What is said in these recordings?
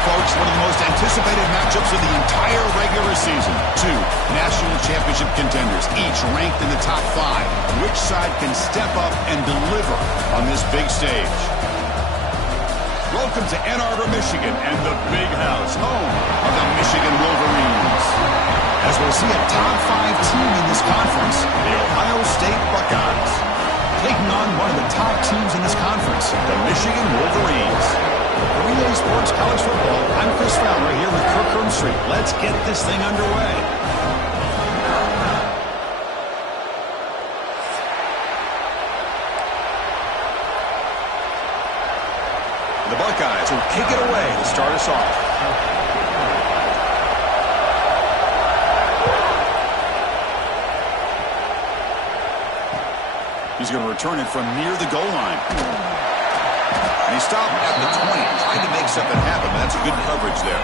Folks, one of the most anticipated matchups of the entire regular season. Two national championship contenders, each ranked in the top 5. Which side can step up and deliver on this big stage? Welcome to Ann Arbor, Michigan, and the Big House, home of the Michigan Wolverines. As we'll see a top 5 team in this conference, the Ohio State Buckeyes, taking on one of the top teams in this conference, the Michigan Wolverines. Relay Sports College Football. I'm Chris Fowler here with Kirk Herbstreit. Let's get this thing underway. The Buckeyes will kick it away to start us off. He's going to return it from near the goal line. And he stopped at the 20, trying to make something happen, but that's good coverage there.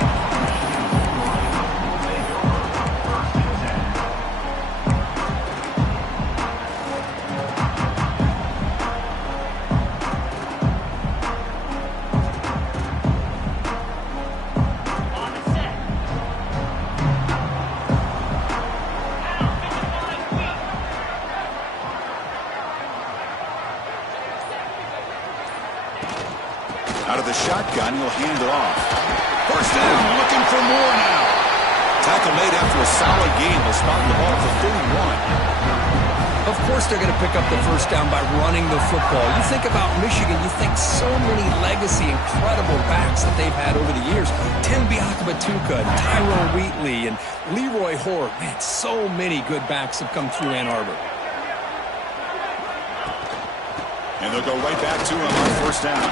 Out of the shotgun, he'll hand it off. First down, looking for more now. Tackle made after a solid game. They'll spot the ball for 31. Of course they're going to pick up the first down by running the football. You think about Michigan, you think so many legacy, incredible backs that they've had over the years. Tim Biakabatuka, Tyrone Wheatley, and Leroy Hort. Man, so many good backs have come through Ann Arbor. And they'll go right back to him on first down.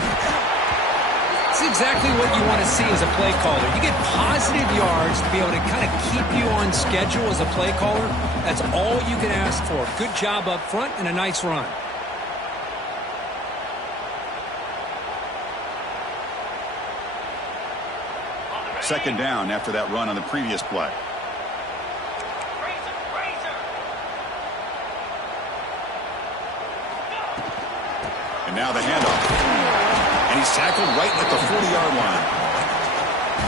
It's exactly what you want to see as a play caller. You get positive yards to be able to kind of keep you on schedule as a play caller. That's all you can ask for. Good job up front and a nice run. Second down after that run on the previous play. And now the handoff. And he's tackled right at the 40-yard line.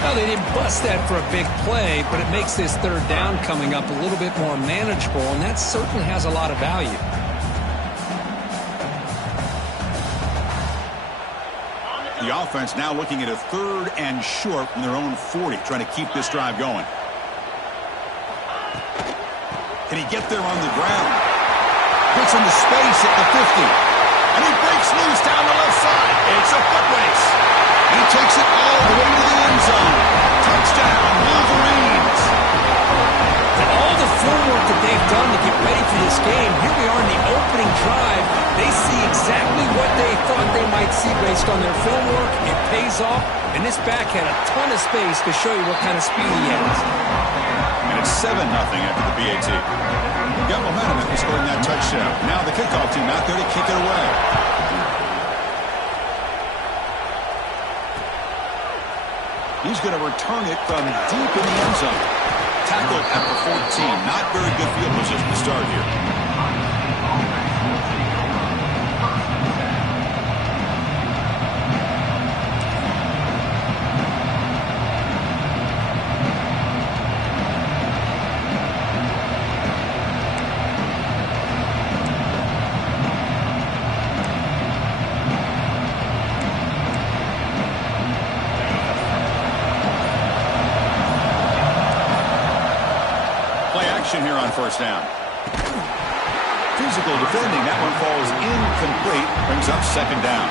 Well, they didn't bust that for a big play, but it makes this third down coming up a little bit more manageable, and that certainly has a lot of value. The offense now looking at a 3rd and short from their own 40, trying to keep this drive going. Can he get there on the ground? Puts into space at the 50. And he breaks loose down the left side. It's a foot race. He takes it all the way to the end zone. Touchdown, Wolverines. And all the footwork that they've done to get ready for this game, here we are in the opening drive. They see exactly what they thought they might see based on their film work. It pays off, and this back had a ton of space to show you what kind of speed he has. And it's 7-0 after the BAT. Got momentum after scoring that touchdown. Now the kickoff team out there to kick it away. He's going to return it from deep in the end zone. Tackled at the 14. Not very good field position to start here. Here on first down. Physical defending. That one falls incomplete. Brings up second down.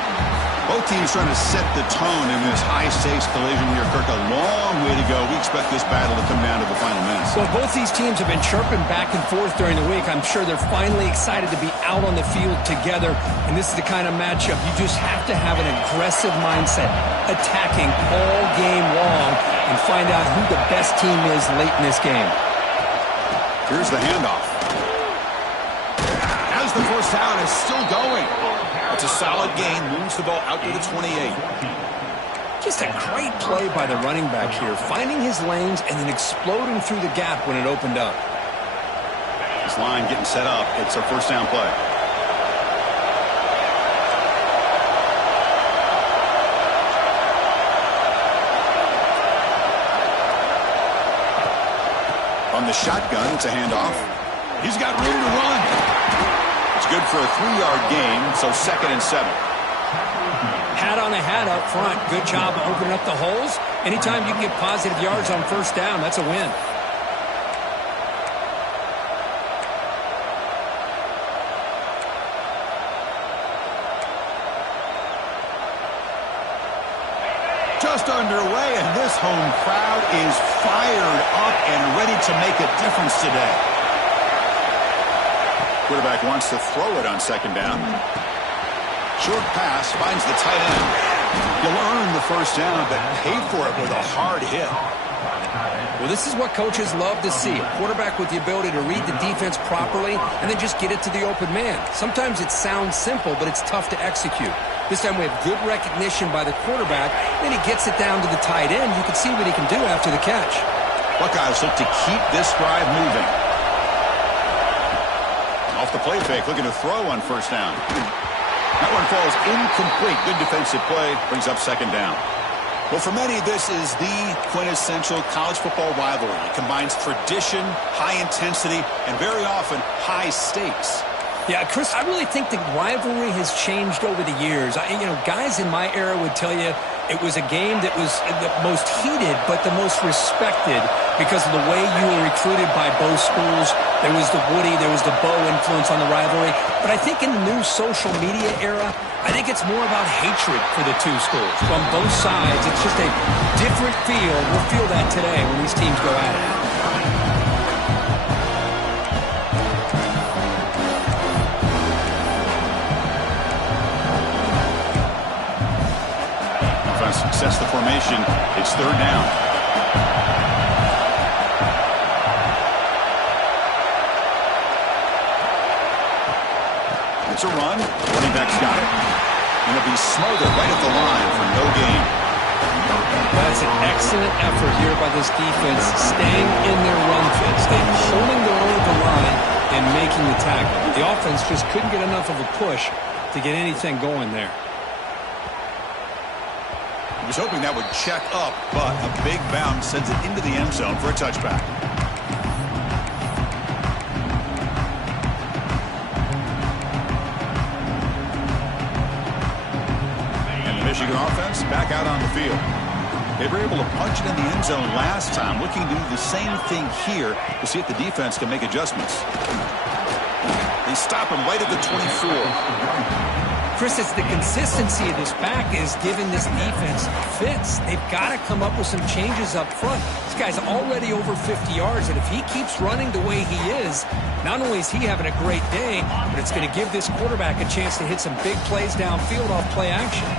Both teams trying to set the tone in this high-stakes collision here, Kirk. A long way to go. We expect this battle to come down to the final minutes. Well, both these teams have been chirping back and forth during the week. I'm sure they're finally excited to be out on the field together. And this is the kind of matchup you just have to have an aggressive mindset, attacking all game long, and find out who the best team is late in this game. Here's the handoff. As the first down is still going. It's a solid gain. Moves the ball out to the 28. Just a great play by the running back here, finding his lanes and then exploding through the gap when it opened up. This line getting set up. It's a first down play. On the shotgun, it's a handoff. He's got room to run. It's good for a 3-yard gain, so 2nd and 7. Hat on a hat up front. Good job of opening up the holes. Anytime you can get positive yards on first down, that's a win. Just underway, and this home crowd is fired up and ready to make a difference today. Quarterback wants to throw it on 2nd down. Short pass finds the tight end. You'll earn the first down, but pay for it with a hard hit. Well, this is what coaches love to see. A quarterback with the ability to read the defense properly and then just get it to the open man. Sometimes it sounds simple, but it's tough to execute. This time we have good recognition by the quarterback. Then he gets it down to the tight end. You can see what he can do after the catch. Buckeyes look to keep this drive moving. Off the play fake, looking to throw on first down. That one falls incomplete. Good defensive play. Brings up 2nd down. Well, for many, this is the quintessential college football rivalry. It combines tradition, high intensity, and very often high stakes. Yeah, Chris, I really think the rivalry has changed over the years. Guys in my era would tell you it was a game that was the most heated but the most respected because of the way you were recruited by both schools. There was the Woody, there was the Bo influence on the rivalry. But I think in the new social media era, I think it's more about hatred for the two schools from both sides. It's just a different feel. We'll feel that today when these teams go at it. Success the formation. It's 3rd down. It's a run. Running back's got it. And it'll be smothered right at the line for no gain. That's an excellent effort here by this defense, staying in their run fit, staying holding their own at the line and making the tackle. The offense just couldn't get enough of a push to get anything going there. He was hoping that would check up, but a big bounce sends it into the end zone for a touchback. And the Michigan offense back out on the field. They were able to punch it in the end zone last time, looking to do the same thing here to see if the defense can make adjustments. They stop him right at the 24. Chris, it's the consistency of this back is giving this defense fits. They've got to come up with some changes up front. This guy's already over 50 yards, and if he keeps running the way he is, not only is he having a great day, but it's going to give this quarterback a chance to hit some big plays downfield off play action.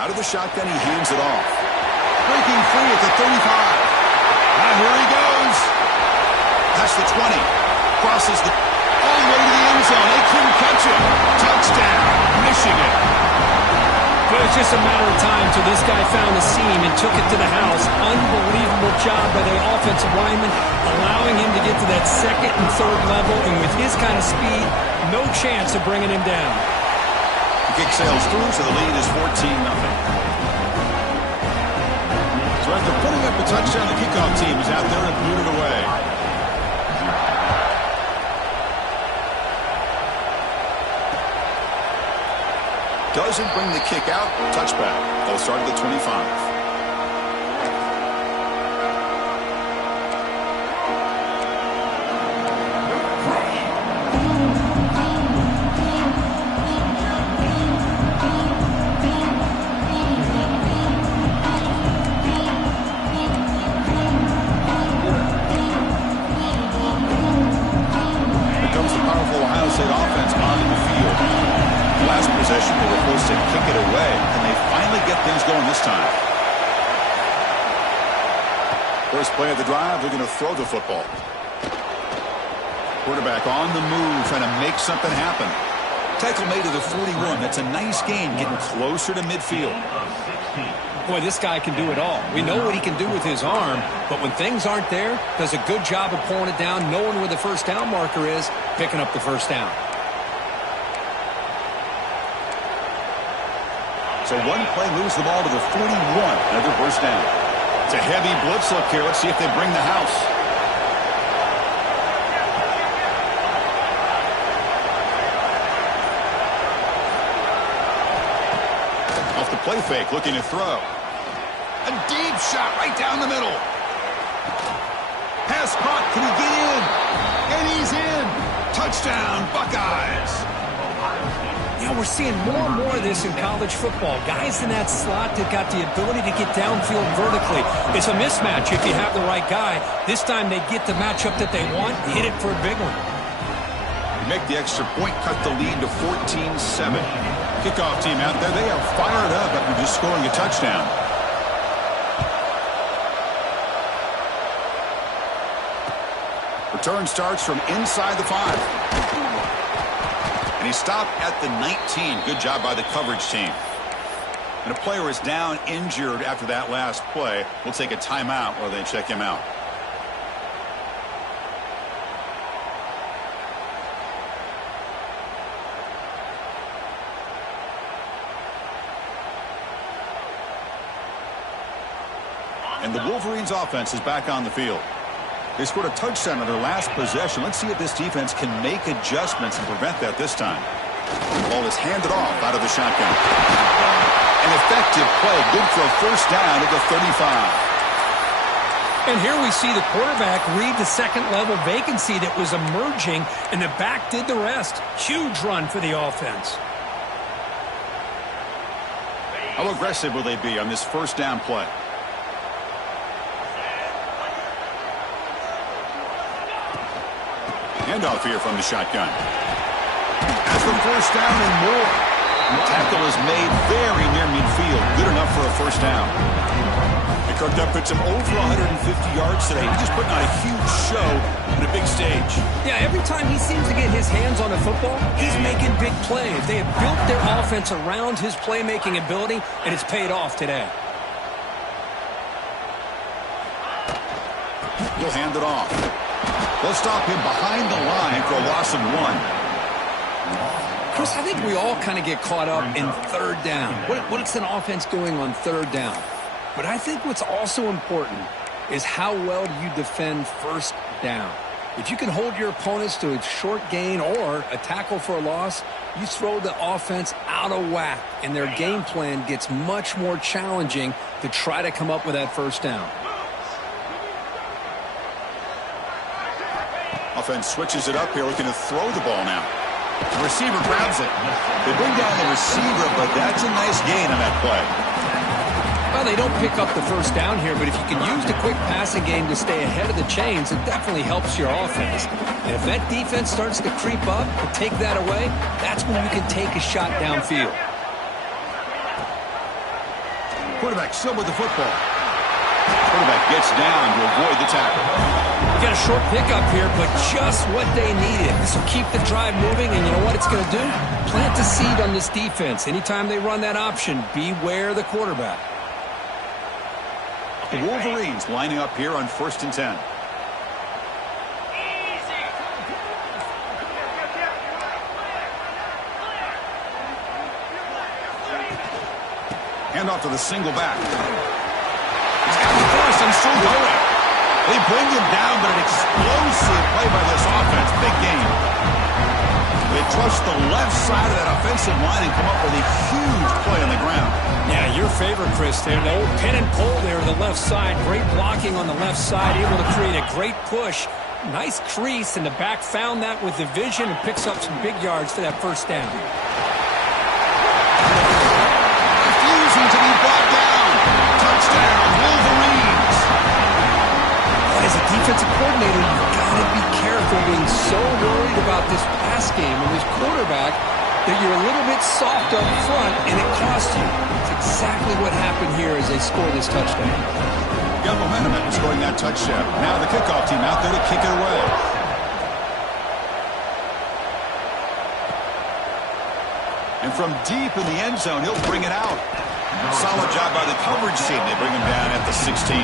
Out of the shotgun, he hands it off. Breaking free at the 35. And here he goes. That's the 20. Crosses the all the way to the end zone. They couldn't catch him. Touchdown, Michigan. But it's just a matter of time till this guy found a seam and took it to the house. Unbelievable job by the offensive lineman, allowing him to get to that 2nd and 3rd level. And with his kind of speed, no chance of bringing him down. The kick sails through, so the lead is 14-0. So after putting up a touchdown, the kickoff team is out there and blew it away. Doesn't bring the kick out. Touchback. They'll start at the 25. They were forced to kick it away, and they finally get things going this time. First play of the drive, they're going to throw the football. Quarterback on the move, trying to make something happen. Tackle made to the 41. That's a nice gain, getting closer to midfield. Boy, this guy can do it all. We know what he can do with his arm, but when things aren't there, does a good job of pulling it down, knowing where the first down marker is, picking up the first down. So one play moves the ball to the 41. Another first down. It's a heavy blitz look here. Let's see if they bring the house. Off the play fake, looking to throw. A deep shot right down the middle. Pass caught. Can he get in? And he's in. Touchdown, Buckeyes. Yeah, we're seeing more and more of this in college football. Guys in that slot that got the ability to get downfield vertically. It's a mismatch if you have the right guy. This time they get the matchup that they want, hit it for a big one. Make the extra point, cut the lead to 14-7. Kickoff team out there, they are fired up after just scoring a touchdown. Return starts from inside the 5. And he stopped at the 19. Good job by the coverage team. And a player is down injured after that last play. We'll take a timeout while they check him out. And the Wolverines offense is back on the field. They scored a touchdown on their last possession. Let's see if this defense can make adjustments and prevent that this time. The ball is handed off out of the shotgun. An effective play, good for a first down at the 35. And here we see the quarterback read the second-level vacancy that was emerging, and the back did the rest. Huge run for the offense. How aggressive will they be on this first down play? Handoff here from the shotgun. That's the first down and more. The tackle is made very near midfield. Good enough for a first down. And Kirk, that puts him over 150 yards today. He's just putting on a huge show on a big stage. Yeah, every time he seems to get his hands on the football, he's making big plays. They have built their offense around his playmaking ability, and it's paid off today. He'll hand it off. They'll stop him behind the line for a loss of 1. Chris, I think we all kind of get caught up in third down. What's an offense doing on third down? But I think what's also important is how well do you defend first down. If you can hold your opponents to a short gain or a tackle for a loss, you throw the offense out of whack, and their game plan gets much more challenging to try to come up with that first down. Offense switches it up here, looking to throw the ball now. The receiver grabs it. They bring down the receiver, but that's a nice gain on that play. Well, they don't pick up the first down here, but if you can use the quick passing game to stay ahead of the chains, it definitely helps your offense. And if that defense starts to creep up and take that away, that's when you can take a shot downfield. Quarterback still with the football. Quarterback gets down to avoid the tackle. Got a short pickup here, but just what they needed. This will keep the drive moving, and you know what it's going to do? Plant a seed on this defense. Anytime they run that option, beware the quarterback. The Wolverines lining up here on 1st and 10. Hand off to the single back. He's got the first and still going. They bring him down, but an explosive play by this offense. Big game. They trust the left side of that offensive line and come up with a huge play on the ground. Yeah, your favorite, Chris, there. The old pin and pull there to the left side. Great blocking on the left side, able to create a great push. Nice crease, and the back found that with the vision and picks up some big yards for that first down. Refusing to be brought down. Touchdown, Wolverines. As a defensive coordinator, you've got to be careful being so worried about this pass game and this quarterback that you're a little bit soft up front, and it costs you. It's exactly what happened here as they score this touchdown. Got momentum after scoring that touchdown. Now the kickoff team out there to kick it away. And from deep in the end zone, he'll bring it out. Solid job by the coverage team. They bring him down at the 16.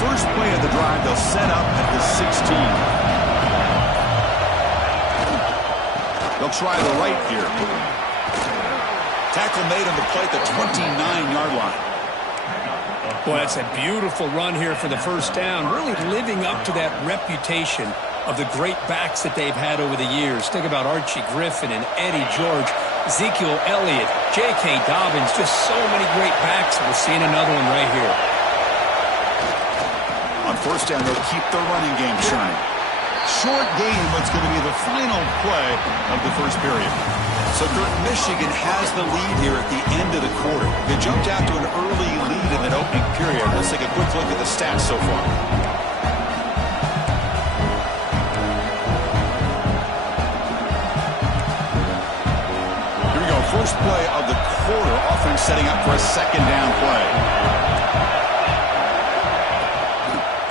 First play of the drive, they'll set up at the 16. They'll try the right here. Tackle made on the play at the 29-yard line. Boy, that's a beautiful run here for the first down, really living up to that reputation of the great backs that they've had over the years. Think about Archie Griffin and Eddie George, Ezekiel Elliott, J.K. Dobbins, just so many great backs. We're seeing another one right here. On first down, they'll keep the running game churning. Short game, but it's going to be the final play of the first period. So Michigan has the lead here at the end of the quarter. They jumped out to an early lead in that opening period. Let's take a quick look at the stats so far. Here we go. First play of the quarter. Offense setting up for a second down play.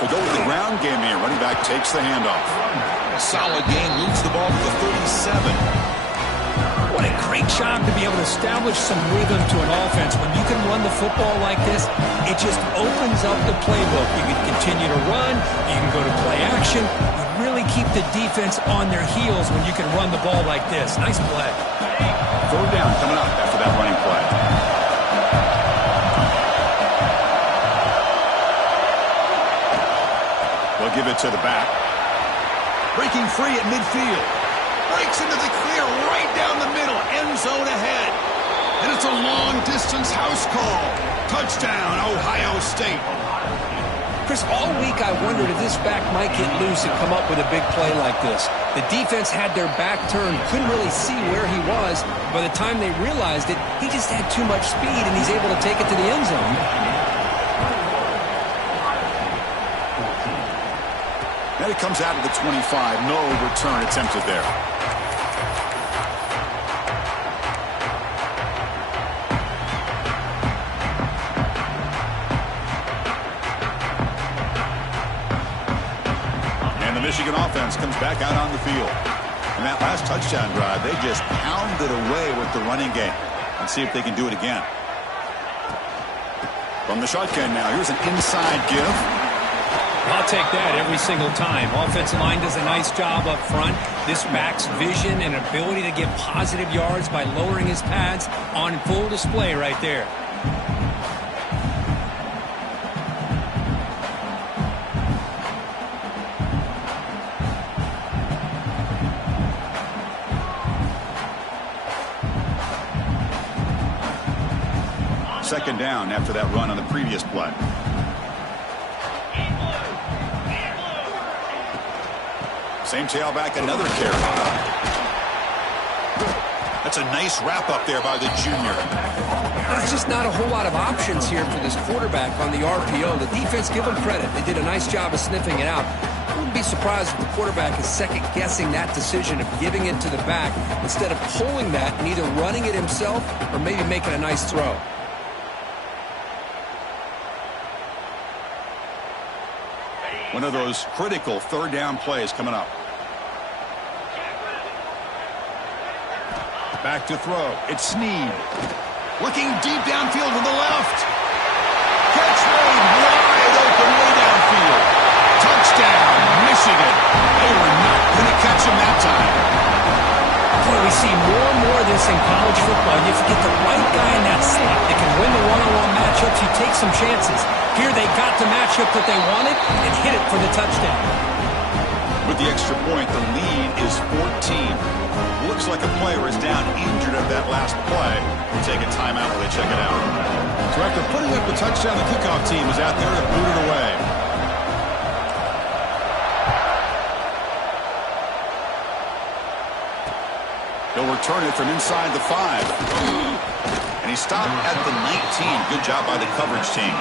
We'll go with the ground game here. Running back takes the handoff. Solid game, moves the ball to the 37. What a great job to be able to establish some rhythm to an offense. When you can run the football like this, it just opens up the playbook. You can continue to run. You can go to play action. You really keep the defense on their heels when you can run the ball like this. Nice play. Third down coming up after that running play. They'll give it to the back. Breaking free at midfield. Breaks into the clear right down the middle. End zone ahead. And it's a long-distance house call. Touchdown, Ohio State. Chris, all week I wondered if this back might get loose and come up with a big play like this. The defense had their back turned, couldn't really see where he was. By the time they realized it, he just had too much speed, and he's able to take it to the end zone. And it comes out of the 25. No return attempted there. And the Michigan offense comes back out on the field. And that last touchdown drive, they just pounded away with the running game. Let's see if they can do it again. From the shotgun now, here's an inside give. I'll take that every single time. Offensive line does a nice job up front. This back's vision and ability to get positive yards by lowering his pads on full display right there. Second down after that run on the previous play. Same tailback, another carry. That's a nice wrap up there by the junior. There's just not a whole lot of options here for this quarterback on the RPO. The defense, give them credit. They did a nice job of sniffing it out. I wouldn't be surprised if the quarterback is second-guessing that decision of giving it to the back instead of pulling that and either running it himself or maybe making a nice throw. One of those critical third down plays coming up. Back to throw. It's Snead. Looking deep downfield to the left. Catch made wide open way downfield. Touchdown, Michigan. They were not going to catch him that time. Boy, we see more and more of this in college football. You get the right guy in that slot that can win the one-on-one matchups. You take some chances. Here they got the matchup that they wanted and hit it for the touchdown. With the extra point, the lead is 14. Looks like a player is down injured at that last play. We'll take a timeout while they check it out. So after putting up the touchdown, the kickoff team is out there to boot it away. They'll return it from inside the 5. And he stopped at the 19. Good job by the coverage team.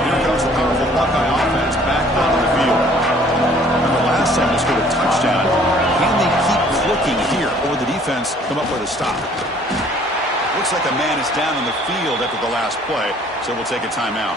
Here comes the powerful Buckeye offense back onto the field. Remember last time they scored a touchdown. Can they keep clicking here, or the defense come up with a stop? Looks like a man is down on the field after the last play, so we'll take a timeout.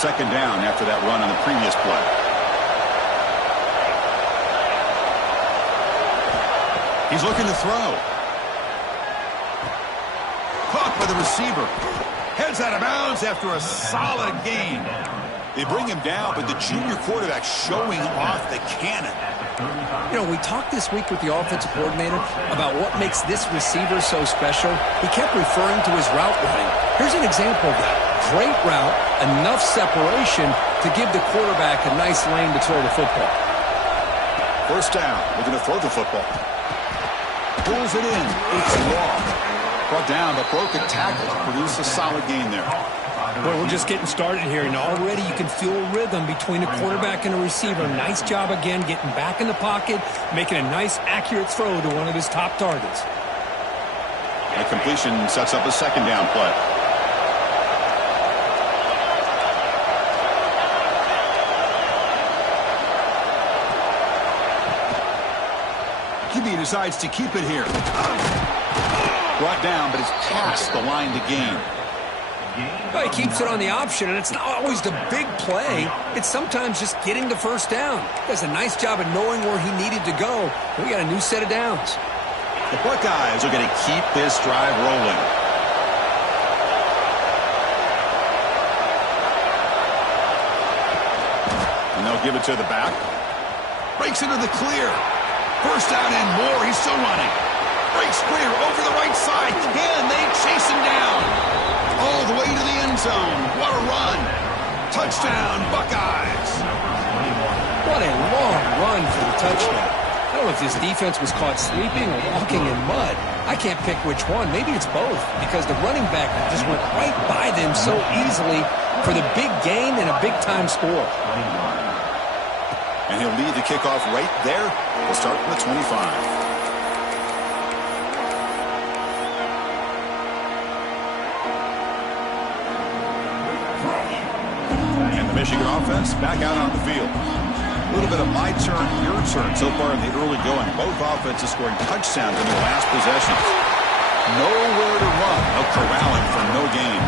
Second down after that run on the previous play. He's looking to throw. Caught by the receiver. Heads out of bounds after a solid gain. They bring him down, but the junior quarterback showing off the cannon. You know, we talked this week with the offensive coordinator about what makes this receiver so special. He kept referring to his route running. Here's an example of that. Great route, enough separation to give the quarterback a nice lane to throw the football. First down, looking to throw the football. Pulls it in. It's long. Brought down, but broke a tackle to produce a solid gain there. Well, we're just getting started here, and already you can feel a rhythm between a quarterback and a receiver. Nice job again getting back in the pocket, making a nice, accurate throw to one of his top targets. A completion sets up a second down play. QB decides to keep it here. Brought down, but it's past the line to gain. Well, he keeps it on the option, and it's not always the big play. It's sometimes just getting the first down. He does a nice job of knowing where he needed to go. We got a new set of downs. The Buckeyes are going to keep this drive rolling. And they'll give it to the back. Breaks into the clear. First down and more. He's still running. Breaks clear over the right side. Can they chase him down? All the way to the end zone. What a run. Touchdown, Buckeyes. What a long run for the touchdown. I don't know if this defense was caught sleeping or walking in mud. I can't pick which one. Maybe it's both, because the running back just went right by them so easily for the big gain and a big-time score. And he'll lead the kickoff right there. We'll start from the 25. Michigan offense back out on the field. A little bit of my turn, your turn so far in the early going. Both offenses scoring touchdowns in their last possessions. Nowhere to run. No corralling for no gain.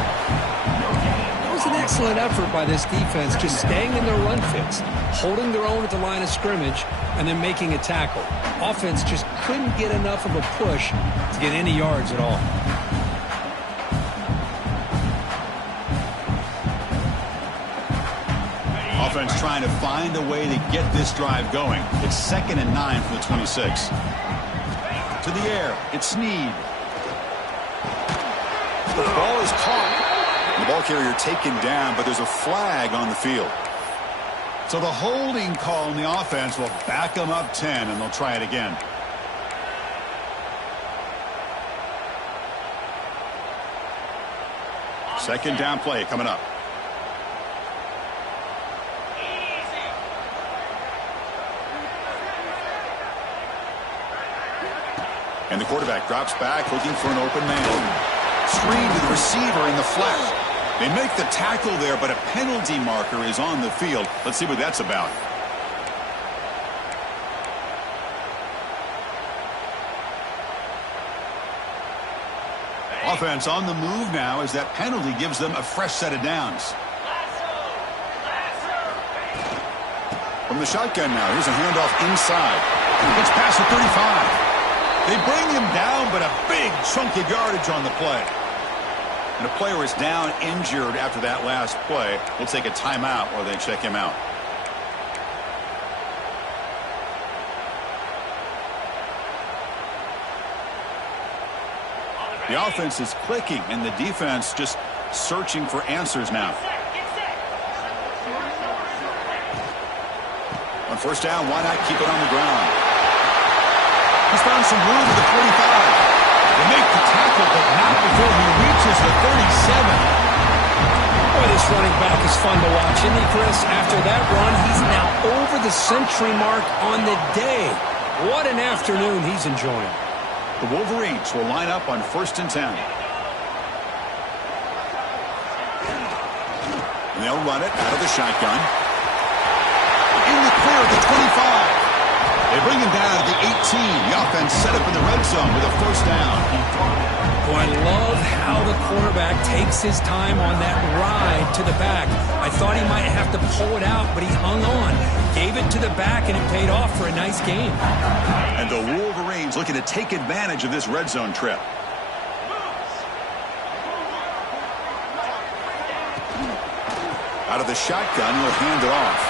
That was an excellent effort by this defense, just staying in their run fits, holding their own at the line of scrimmage, and then making a tackle. Offense just couldn't get enough of a push to get any yards at all. Offense trying to find a way to get this drive going. It's 2nd and 9 from the 26. To the air. It's Snead. The ball is caught. The ball carrier taken down, but there's a flag on the field. So the holding call on the offense will back them up 10, and they'll try it again. Second down play coming up. And the quarterback drops back, looking for an open man. Screen to the receiver in the flat. They make the tackle there, but a penalty marker is on the field. Let's see what that's about. Offense on the move now as that penalty gives them a fresh set of downs. From the shotgun now, here's a handoff inside. Gets past the 35. They bring him down, but a big chunk of yardage on the play. And the player is down injured after that last play. We'll take a timeout while they check him out. The offense is clicking, and the defense just searching for answers now. On first down, why not keep it on the ground? He's found some room at the 45. They make the tackle, but not before he reaches the 37. Boy, this running back is fun to watch, isn't he, Chris? After that run, he's now over the century mark on the day. What an afternoon he's enjoying. The Wolverines will line up on 1st and 10. And they'll run it out of the shotgun. In the clear at the 25. They bring him down to the 18. The offense set up in the red zone with a first down. Boy, I love how the quarterback takes his time on that ride to the back. I thought he might have to pull it out, but he hung on. Gave it to the back, and it paid off for a nice game. And the Wolverines looking to take advantage of this red zone trip. Out of the shotgun, he'll hand it off.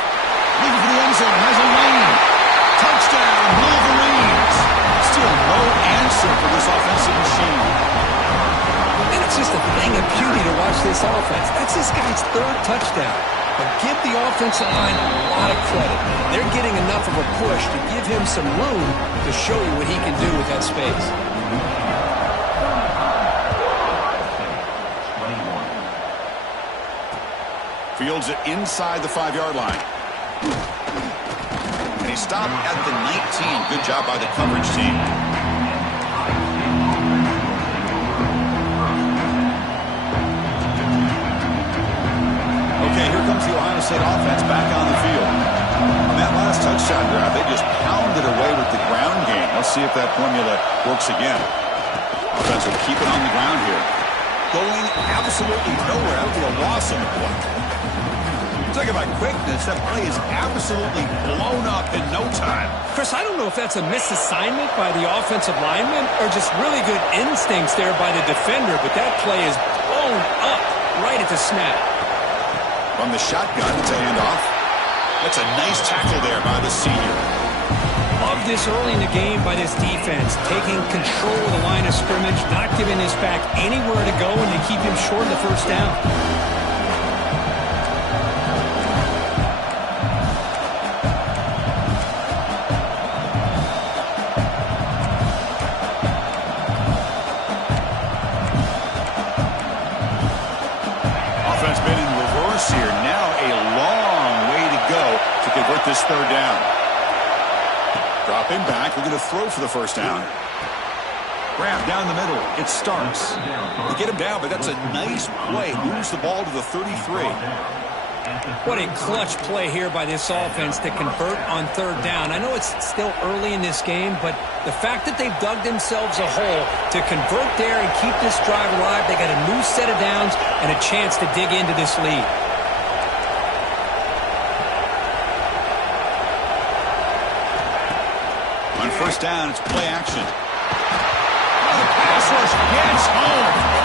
Looking for the end zone, has a lane. Touchdown, Wolverines. Still no answer for this offensive machine. And it's just a thing of beauty to watch this offense. That's this guy's 3rd touchdown. But give the offensive line a lot of credit. They're getting enough of a push to give him some room to show you what he can do with that space. Fields it inside the 5-yard line. And he stopped at the 19. Good job by the coverage team. Okay, here comes the Ohio State offense back on the field. On that last touchdown drive, they just pounded away with the ground game. Let's see if that formula works again. Offense will keep it on the ground here. Going absolutely nowhere after a loss on the play. Talk about quickness. That play is absolutely blown up in no time. Chris, I don't know if that's a misassignment by the offensive lineman or just really good instincts there by the defender, but that play is blown up right at the snap. From the shotgun, it's a handoff. That's a nice tackle there by the senior. Love this early in the game by this defense, taking control of the line of scrimmage, not giving this back anywhere to go, and to keep him short of the first down. Here. Now a long way to go to convert this 3rd down. Drop him back. We're going to throw for the first down. Grab down the middle. It starts. They get him down, but that's a nice play. Moves the ball to the 33. What a clutch play here by this offense to convert on 3rd down. I know it's still early in this game, but the fact that they've dug themselves a hole to convert there and keep this drive alive, they got a new set of downs and a chance to dig into this lead. On first down, it's play action. The pass rush gets home.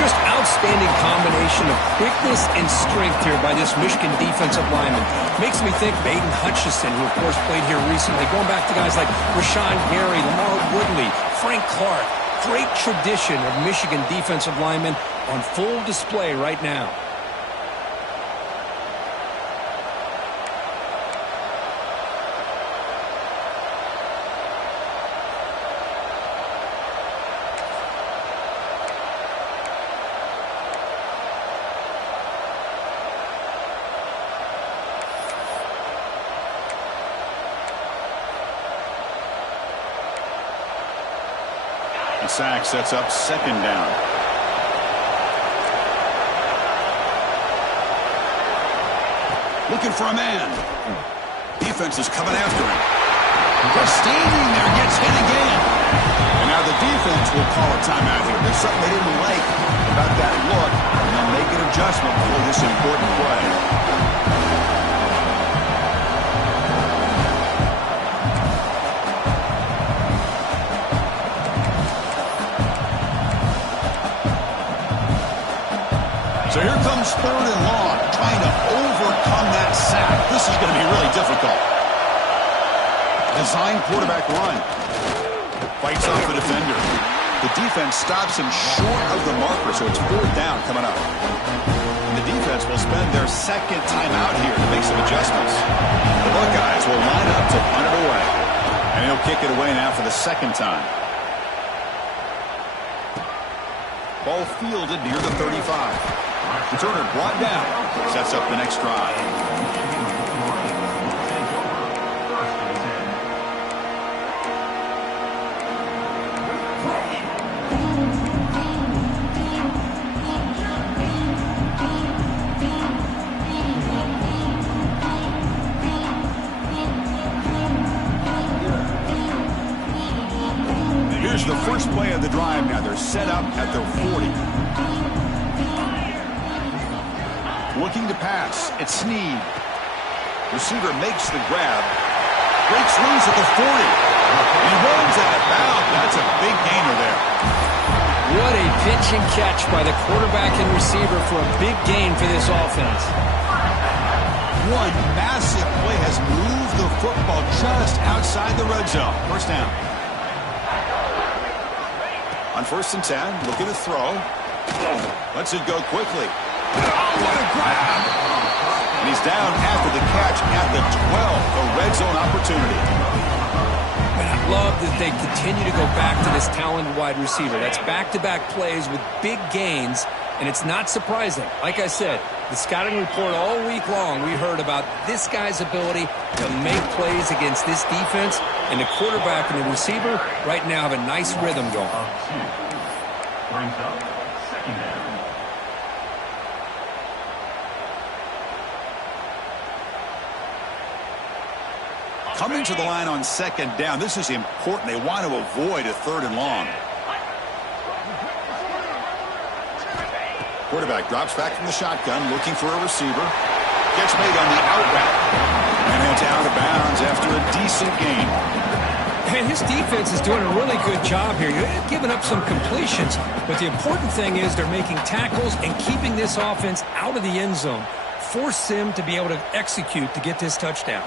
Just outstanding combination of quickness and strength here by this Michigan defensive lineman. Makes me think of Aiden Hutchinson, who of course played here recently. Going back to guys like Rashawn Gary, Lamar Woodley, Frank Clark. Great tradition of Michigan defensive linemen on full display right now. The sack sets up 2nd down. Looking for a man. Defense is coming after him. Just standing there, gets hit again. And now the defense will call a timeout here. There's something they didn't like about that look, and they'll make an adjustment for this important play. So here comes 3rd and long, trying to overcome that sack. This is going to be really difficult. Design quarterback run. Fights off the defender. The defense stops him short of the marker, so it's 4th down coming up. The defense will spend their second timeout here to make some adjustments. The Buckeyes will line up to punt it away. And he'll kick it away now for the second time. Ball fielded near the 35. Returner brought down. Sets up the next drive. Here's the first play of the drive now. They're set up at their 40. Looking to pass. It's Snead. Receiver makes the grab. Breaks loose at the 40. He runs out of bounds. That's a big gainer there. What a pitch and catch by the quarterback and receiver for a big gain for this offense. One massive play has moved the football just outside the red zone. First down. On 1st and 10, looking to throw. Lets it go quickly. Oh, what a grab! And he's down after the catch at the 12, a red zone opportunity. And I love that they continue to go back to this talented wide receiver. That's back-to-back plays with big gains, and it's not surprising. Like I said, the scouting report all week long, we heard about this guy's ability to make plays against this defense, and the quarterback and the receiver right now have a nice rhythm going. Brings up 2nd down. Coming to the line on 2nd down. This is important. They want to avoid a 3rd and long. Quarterback drops back from the shotgun, looking for a receiver. Gets made on the out route. And it's out of bounds after a decent gain. And his defense is doing a really good job here. You're giving up some completions, but the important thing is they're making tackles and keeping this offense out of the end zone. Force them to be able to execute to get this touchdown.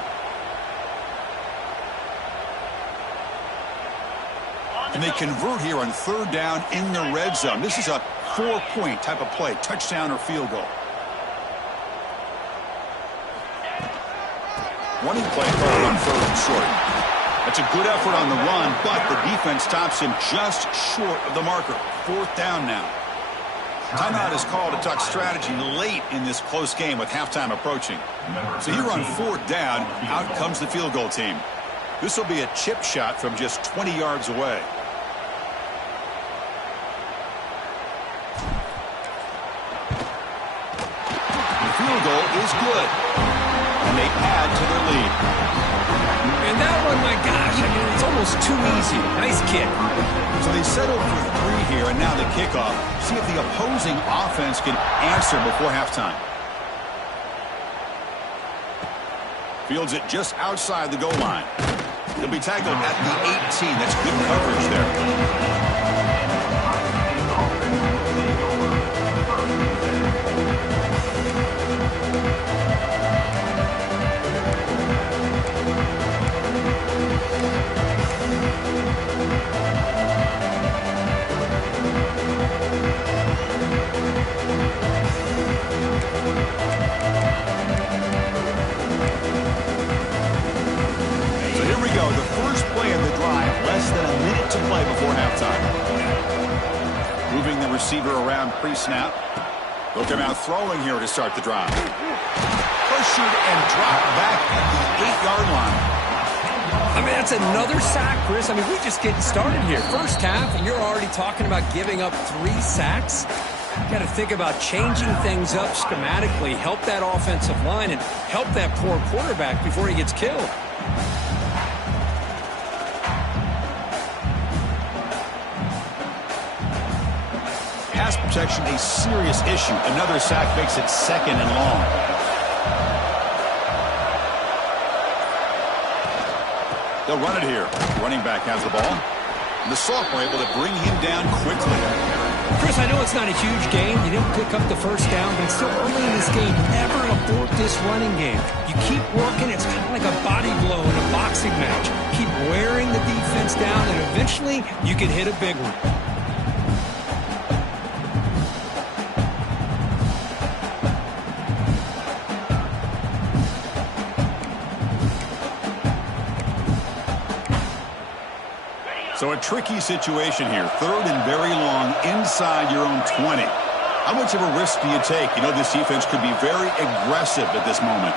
And they convert here on 3rd down in the red zone. This is a 4-point type of play, touchdown or field goal. Running play called on 3rd and short. That's a good effort on the run, but the defense stops him just short of the marker. 4th down now. Timeout is called to talk strategy late in this close game with halftime approaching. So here on 4th down, out comes the field goal team. This will be a chip shot from just 20 yards away. The field goal is good. And they add to their lead. And that one, my gosh, I mean, it's almost too easy. Nice kick. So they settled for 3 here, and now the kickoff. See if the opposing offense can answer before halftime. Fields it just outside the goal line. He'll be tackled at the 18. That's good coverage there. Receiver around pre-snap. Look him out throwing here to start the drive. Pressured and dropped back at the 8-yard line. I mean, that's another sack, Chris. I mean, we're just getting started here. First half, and you're already talking about giving up 3 sacks. You got to think about changing things up schematically, help that offensive line, and help that poor quarterback before he gets killed. Pass protection, a serious issue. Another sack makes it 2nd and long. They'll run it here. Running back has the ball. And the sophomore able to bring him down quickly. Chris, I know it's not a huge game. You didn't pick up the first down, but still early in this game, never abort this running game. You keep working. It's kind of like a body blow in a boxing match. Keep wearing the defense down, and eventually you can hit a big one. So a tricky situation here. 3rd and very long inside your own 20. How much of a risk do you take? You know, this defense could be very aggressive at this moment.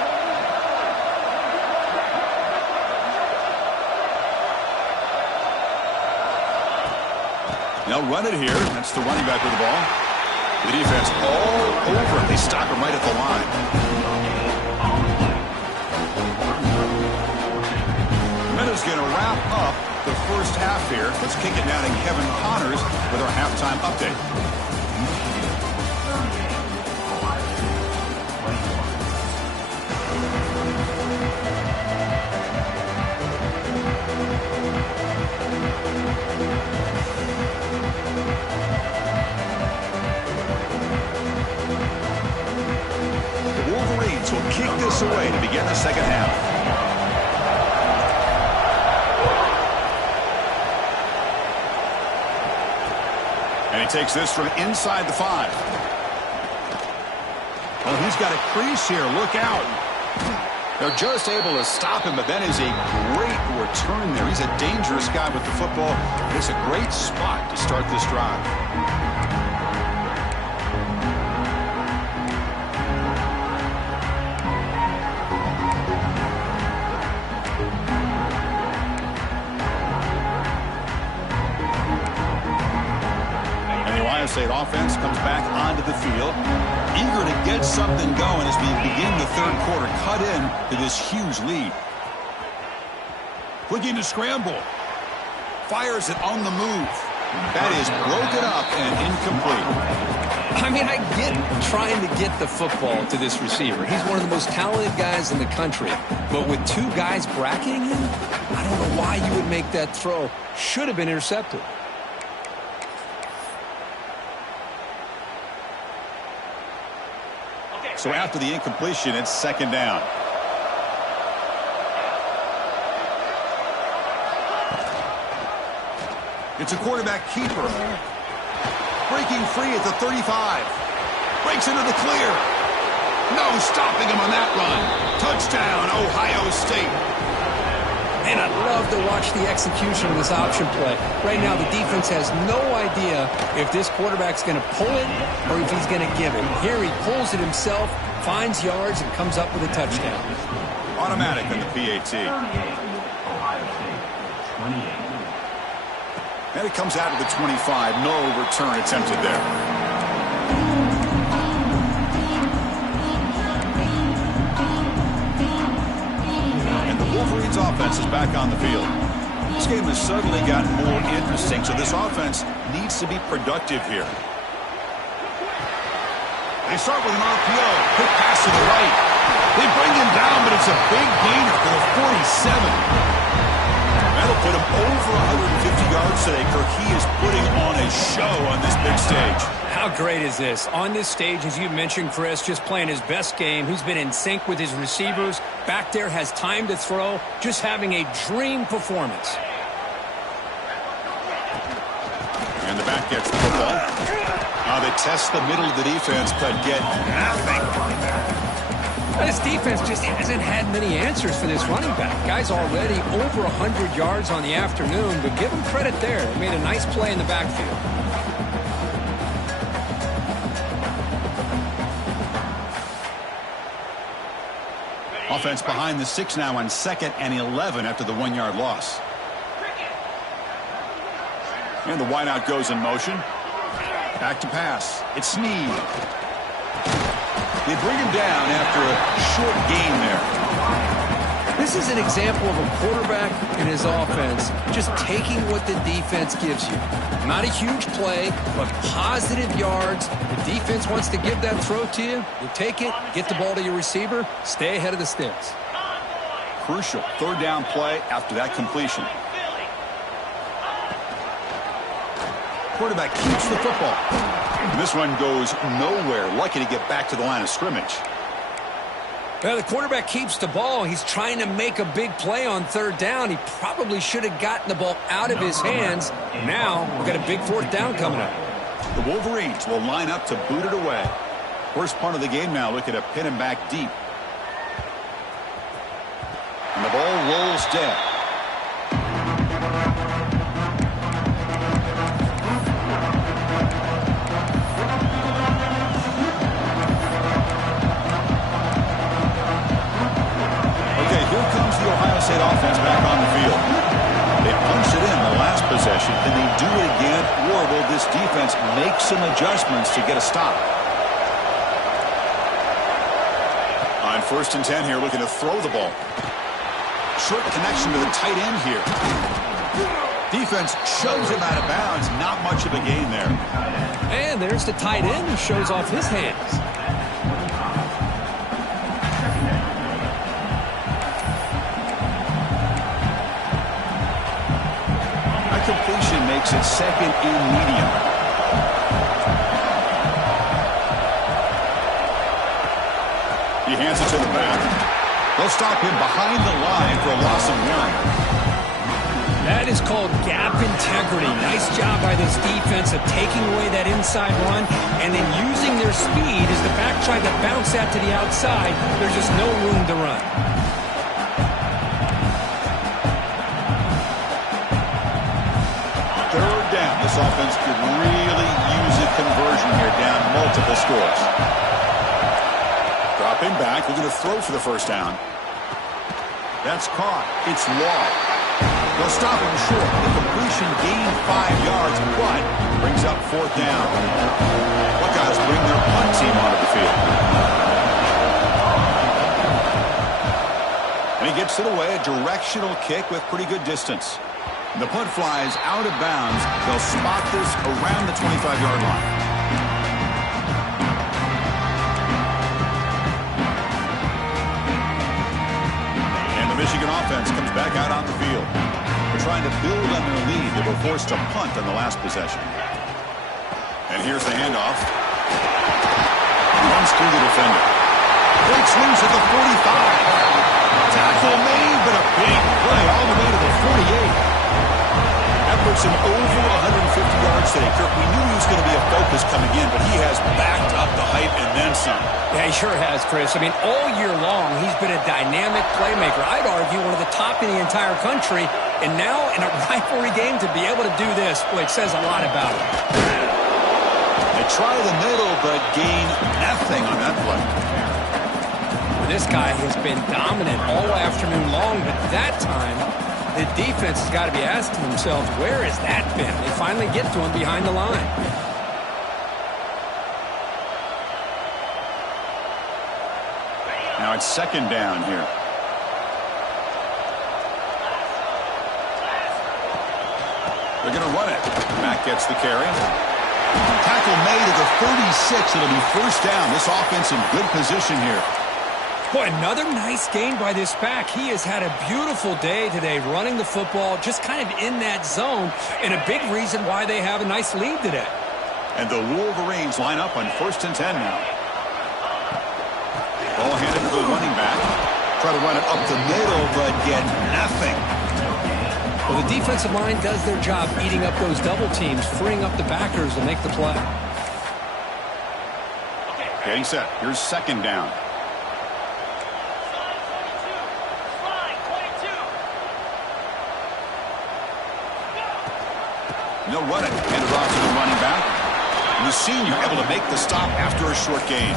They'll run it here. That's the running back with the ball. The defense all over him. They stop him right at the line. Minutes going to wrap up the first half here. Let's kick it down to Kevin Connors with our halftime update. Will kick this away to begin the second half. And he takes this from inside the 5. Well, he's got a crease here. Look out. They're just able to stop him, but that is a great return there. He's a dangerous guy with the football. It's a great spot to start this drive. State offense comes back onto the field, eager to get something going as we begin the 3rd quarter, cut in to this huge lead. Looking to scramble. Fires it on the move. That is broken up and incomplete. I mean, I get trying to get the football to this receiver. He's one of the most talented guys in the country. But with 2 guys bracketing him, I don't know why you would make that throw. Should have been intercepted. So after the incompletion, it's 2nd down. It's a quarterback keeper. Breaking free at the 35. Breaks into the clear. No stopping him on that run. Touchdown, Ohio State. And I'd love to watch the execution of this option play. Right now, the defense has no idea if this quarterback's going to pull it or if he's going to give it. Here he pulls it himself, finds yards, and comes up with a touchdown. Automatic on the PAT. And it comes out of the 25. No return attempted there. Wolverines offense is back on the field. This game has suddenly gotten more interesting, so this offense needs to be productive here. They start with an RPO. Quick pass to the right. They bring him down, but it's a big gainer for the 47. That'll put him over 150 yards today. Kirk, he is putting on a show on this big stage. How great is this? On this stage, as you mentioned, Chris, just playing his best game. He's been in sync with his receivers. Back there, has time to throw. Just having a dream performance. And the back gets the football. Now they test the middle of the defense, but get nothing. This defense just hasn't had many answers for this running back. Guy's already over 100 yards on the afternoon, but give him credit there. They made a nice play in the backfield. Offense behind the 6 now on 2nd and 11 after the 1-yard loss. And the wideout goes in motion. Back to pass. It's Snead. They bring him down after a short gain there. This is an example of a quarterback and his offense just taking what the defense gives you. Not a huge play, but positive yards. The defense wants to give that throw to you. You take it, get the ball to your receiver, stay ahead of the sticks. Crucial 3rd down play after that completion. Quarterback keeps the football. And this one goes nowhere. Lucky to get back to the line of scrimmage. Well, the quarterback keeps the ball. He's trying to make a big play on 3rd down. He probably should have gotten the ball out of his hands. Now, we've got a big 4th down coming up. The Wolverines will line up to boot it away. First punt of the game now, looking to pin him back deep. And the ball rolls dead. State offense back on the field. They punched it in the last possession. Can they do it again, or will this defense make some adjustments to get a stop? On 1st and 10 here, looking to throw the ball. Short connection to the tight end here. Defense shoves him out of bounds. Not much of a gain there. And there's the tight end who shows off his hands. A completion makes it 2nd and medium. He hands it to the back. They'll stop him behind the line for a loss of 1. That is called gap integrity. Nice job by this defense of taking away that inside run and then using their speed as the back tried to bounce that to the outside. There's just no room to run. Third down. This offense could really use a conversion here, down multiple scores. Dropping back, looking to throw for the 1st down. That's caught. It's Law. They'll stop him short. The completion gained 5 yards, but brings up 4th down. Buckeyes bring their punt team onto the field. And he gets it away, a directional kick with pretty good distance. The punt flies out of bounds. They'll spot this around the 25-yard line. And the Michigan offense comes back out on the field. They're trying to build on their lead. They were forced to punt on the last possession. And here's the handoff. Runs through the defender. Breaks loose at the 45. Tackle made, but a big play all the way to the 48. That puts him over 150 yards today. Kirk, we knew he was going to be a focus coming in, but he has backed up the hype and then some. Yeah, he sure has, Chris. I mean, all year long, he's been a dynamic playmaker. I'd argue one of the top in the entire country. And now, in a rivalry game, to be able to do this, boy, it says a lot about him. They try the middle, but gain nothing on that play. This guy has been dominant all afternoon long, but that time, the defense has got to be asking themselves, where has that been? They finally get to him behind the line. Now it's 2nd down here. They're going to run it. Mack gets the carry. Tackle made at the 36. It'll be 1st down. This offense in good position here. Boy, another nice gain by this back. He has had a beautiful day today running the football, just kind of in that zone, and a big reason why they have a nice lead today. And the Wolverines line up on 1st and 10 now. Ball handed to the running back. Try to run it up the middle, but get nothing. Well, the defensive line does their job eating up those double teams, freeing up the backers to make the play. Getting set. Here's 2nd down. They'll run it. Hand it off to the running back. And the senior able to make the stop after a short gain.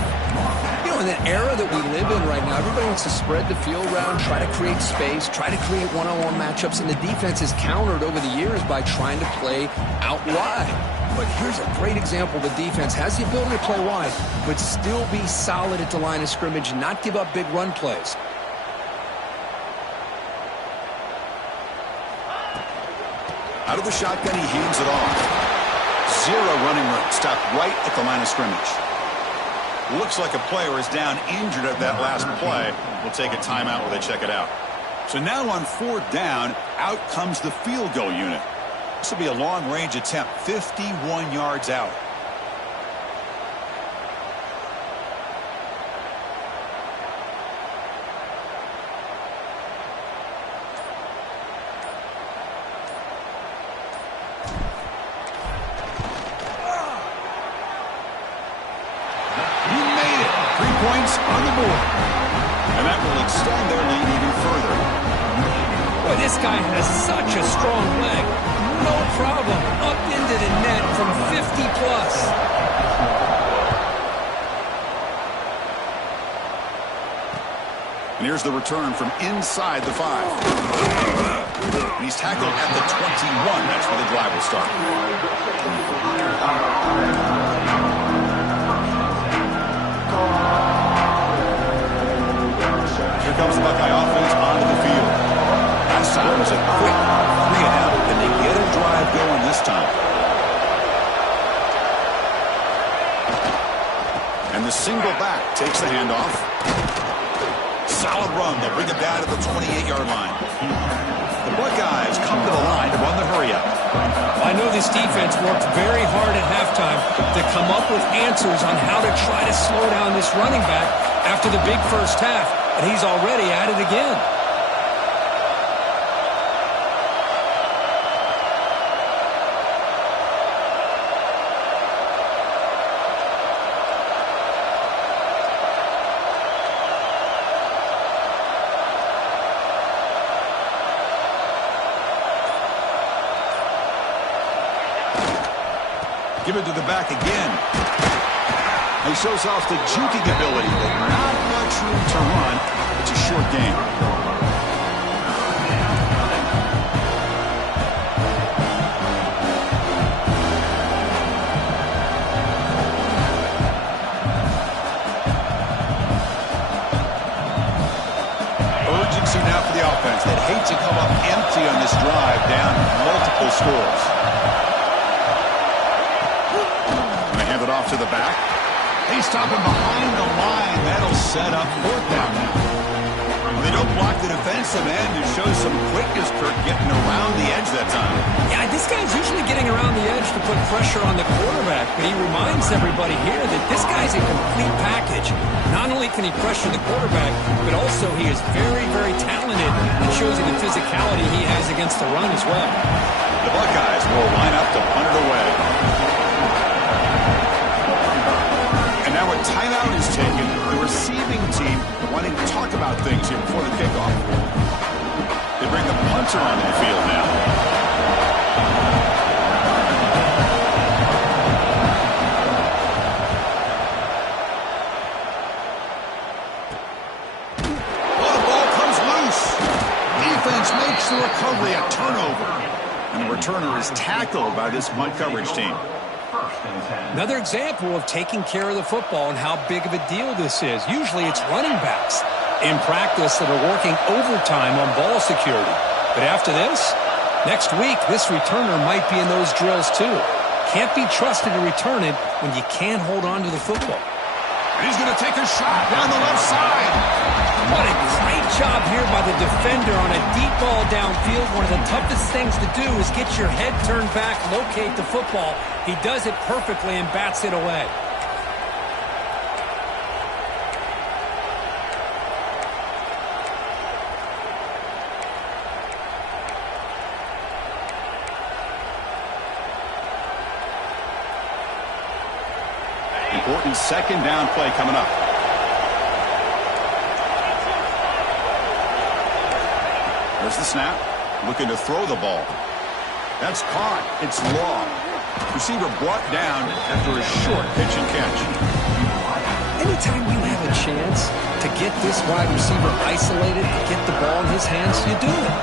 You know, in the era that we live in right now, everybody wants to spread the field around, try to create space, try to create one-on-one matchups, and the defense has countered over the years by trying to play out wide. But here's a great example. The defense has the ability to play wide, but still be solid at the line of scrimmage and not give up big run plays. Out of the shotgun, he hands it off. 0 running room. Stopped right at the line of scrimmage. Looks like a player is down injured at that last play. We'll take a timeout while they check it out. So now on 4th down, out comes the field goal unit. This will be a long-range attempt, 51 yards out. Points on the board. And that will extend their lead even further. Boy, this guy has such a strong leg. No problem. Up into the net from 50 plus. And here's the return from inside the 5. And he's tackled at the 21. That's where the drive will start. Here comes the Buckeye offense onto the field. Last time was a quick 3-and-out, and they get a drive going this time. And the single back takes the handoff. Solid run. They'll bring it down to the 28-yard line. The Buckeyes come to the line to run the hurry-up. I know this defense worked very hard at halftime to come up with answers on how to try to slow down this running back after the big first half, and he's already at it again. Give it to the back again. He shows off the juking ability, but not much room to run. It's a short game. Urgency now for the offense. They'd hate to come up empty on this drive, down multiple scores. Hand it off to the back. They stop him behind the line. That'll set up 4th down now. When they don't block the defensive end, it shows some quickness, Kirk, getting around the edge that time. Yeah, this guy's usually getting around the edge to put pressure on the quarterback, but he reminds everybody here that this guy's a complete package. Not only can he pressure the quarterback, but also he is very, very talented. It shows you the physicality he has against the run as well. The Buckeyes will line up to punt it away. Now a timeout is taken. The receiving team wanting to talk about things here before the kickoff. They bring the punter onto the field now. Oh, the ball comes loose. Defense makes the recovery a turnover. And the returner is tackled by this punt coverage team. Another example of taking care of the football and how big of a deal this is. Usually it's running backs in practice that are working overtime on ball security. But after this, next week, this returner might be in those drills too. Can't be trusted to return it when you can't hold on to the football. And he's going to take a shot down the left side. What a great job here by the defender on a deep ball downfield. One of the toughest things to do is get your head turned back, locate the football. He does it perfectly and bats it away. Important 2nd down play coming up. There's the snap. Looking to throw the ball. That's caught. It's long. Receiver brought down after a short pitch and catch. Anytime you have a chance to get this wide receiver isolated, get the ball in his hands, you do it.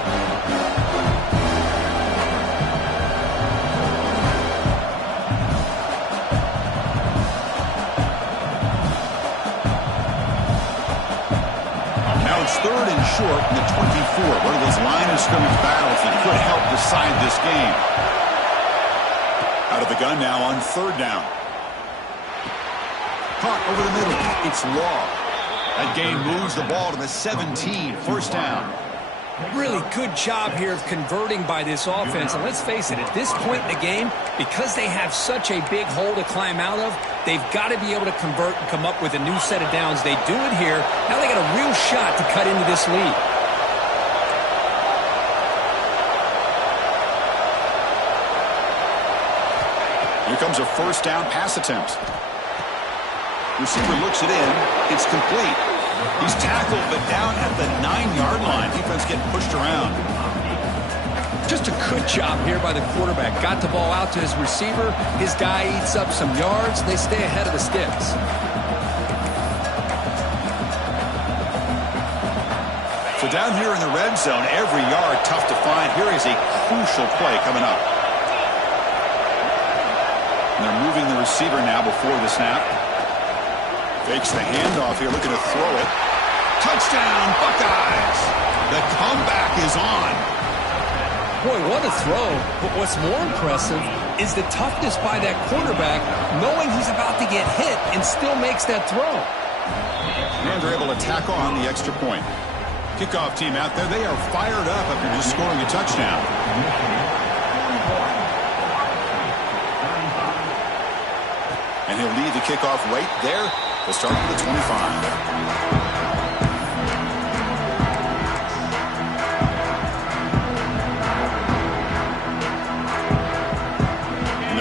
Now it's 3rd and short in the 24. One of those line of scrimmage battles that could help decide this game. Out of the gun now on 3rd down. Caught over the middle. It's Law. That game moves the ball to the 17. 1st down. Really good job here of converting by this offense. And let's face it, at this point in the game, because they have such a big hole to climb out of, they've got to be able to convert and come up with a new set of downs. They do it here. Now they got a real shot to cut into this lead. Here comes a 1st down pass attempt. Receiver looks it in. It's complete. He's tackled, but down at the 9-yard line. Defense getting pushed around. Just a good job here by the quarterback. Got the ball out to his receiver. His guy eats up some yards. They stay ahead of the sticks. So down here in the red zone, every yard tough to find. Here is a crucial play coming up. And they're moving the receiver now before the snap. Fakes the handoff here, looking to throw it. Touchdown, Buckeyes! The comeback is on. Boy, what a throw. But what's more impressive is the toughness by that quarterback, knowing he's about to get hit and still makes that throw. And they're able to tack on the extra point. Kickoff team out there, they are fired up after just scoring a touchdown. And he'll lead the kickoff right there to start with the 25.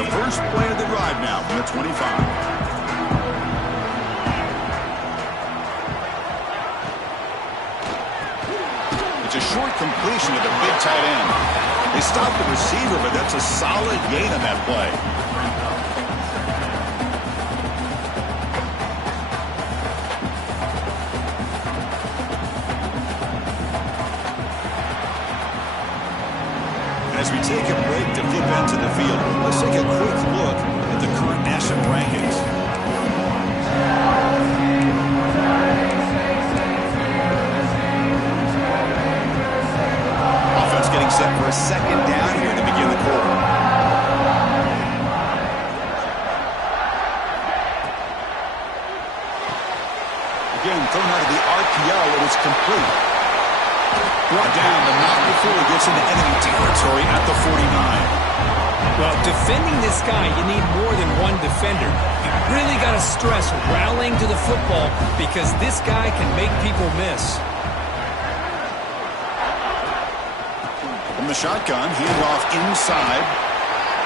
First play of the drive now from the 25. It's a short completion to the big tight end. They stopped the receiver, but that's a solid gain on that play. As we take a break to flip into the field, let's take a quick look at the current national rankings. Offense getting set for a second down here to begin the quarter. Again, thrown out of the RPO, it is complete. Brought down, but not before he gets into enemy territory at the 49. Well, defending this guy, you need more than one defender. You really got to stress rallying to the football because this guy can make people miss. From the shotgun, handoff inside.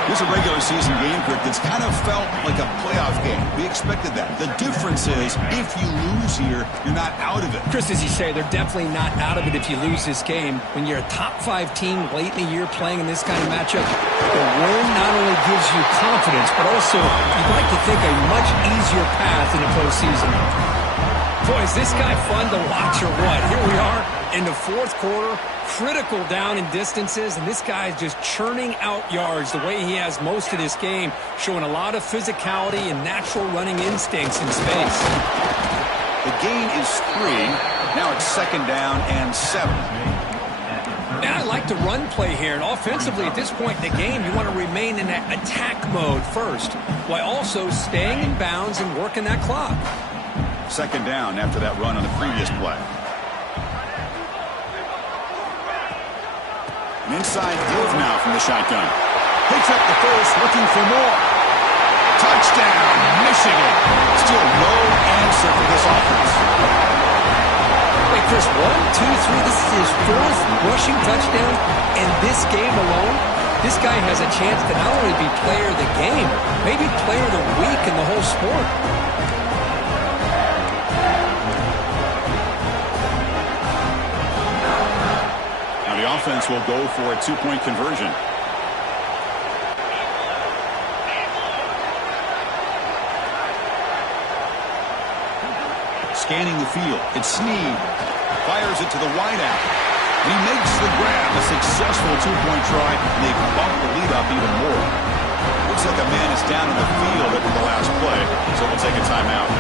Here's a regular season game, Greg, that's kind of felt like a playoff game. We expected that. The difference is, if you lose here, you're not out of it. Chris, as you say, they're definitely not out of it if you lose this game. When you're a top-5 team late in the year playing in this kind of matchup, the win not only gives you confidence, but also you'd like to think a much easier path in the postseason. Boy, is this guy fun to watch or what? Here we are in the fourth quarter, critical down in distances, and this guy is just churning out yards the way he has most of this game, showing a lot of physicality and natural running instincts in space. The gain is 3. Now it's second down and 7. Now I like the run play here, and offensively at this point in the game, you want to remain in that attack mode first, while also staying in bounds and working that clock. Second down after that run on the previous play. An inside give now from the shotgun. Picks up the first, looking for more. Touchdown, Michigan. Still no answer for this offense. Wait, Chris, 1, 2, 3. This is his 4th rushing touchdown in this game alone. This guy has a chance to not only be player of the game, maybe player of the week in the whole sport. The offense will go for a 2-point conversion. Scanning the field. It's Snead. Fires it to the wideout. He makes the grab. A successful 2-point try, and they bump the lead up even more. Looks like a man is down in the field after the last play, so we'll take a timeout.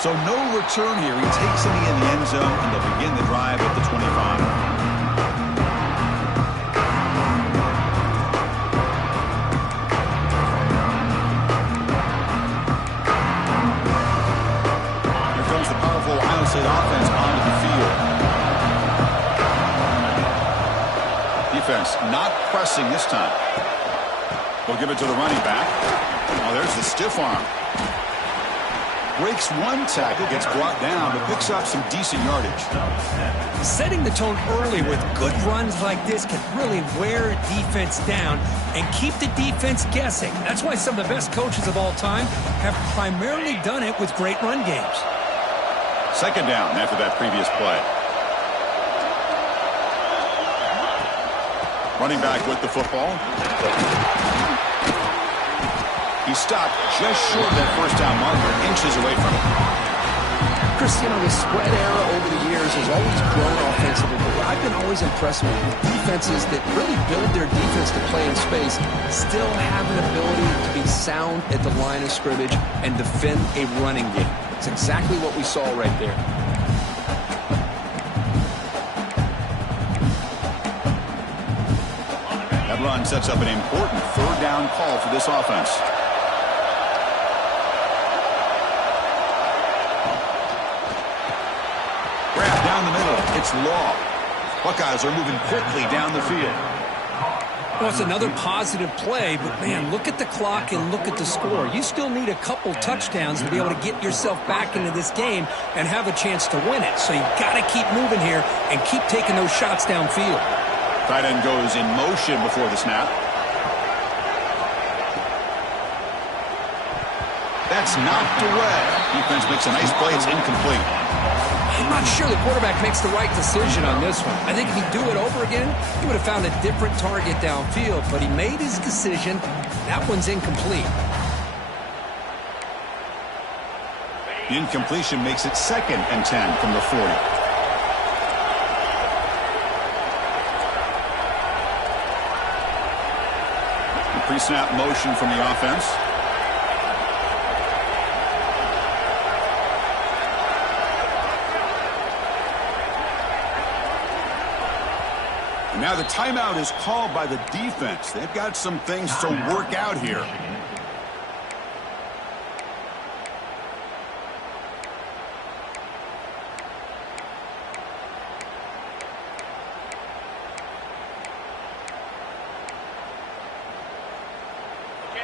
So no return here. He takes it in the end zone, and they'll begin the drive at the 25. Here comes the powerful Ohio State offense onto the field. Defense not pressing this time. They'll give it to the running back. Oh, there's the stiff arm. Breaks one tackle, gets brought down, but picks up some decent yardage. Setting the tone early with good runs like this can really wear defense down and keep the defense guessing. That's why some of the best coaches of all time have primarily done it with great run games. Second down after that previous play. Running back with the football. He stopped just short of that first down marker, inches away from it. Chris, you know, the spread era over the years has always grown offensively, but I've been always impressed with defenses that really build their defense to play in space, still have an ability to be sound at the line of scrimmage and defend a running game. It's exactly what we saw right there. That run sets up an important third down call for this offense. Down the middle, it's Law. Buckeyes are moving quickly down the field. Well, it's another positive play, but man, look at the clock and look at the score. You still need a couple touchdowns to be able to get yourself back into this game and have a chance to win it. So you got to keep moving here and keep taking those shots downfield. Tight end goes in motion before the snap. That's knocked away. Defense makes a nice play. It's incomplete. I'm not sure the quarterback makes the right decision on this one. I think if he'd do it over again, he would have found a different target downfield, but he made his decision. That one's incomplete. The incompletion makes it 2nd and 10 from the 40. The pre-snap motion from the offense. Now the timeout is called by the defense. They've got some things to work out here.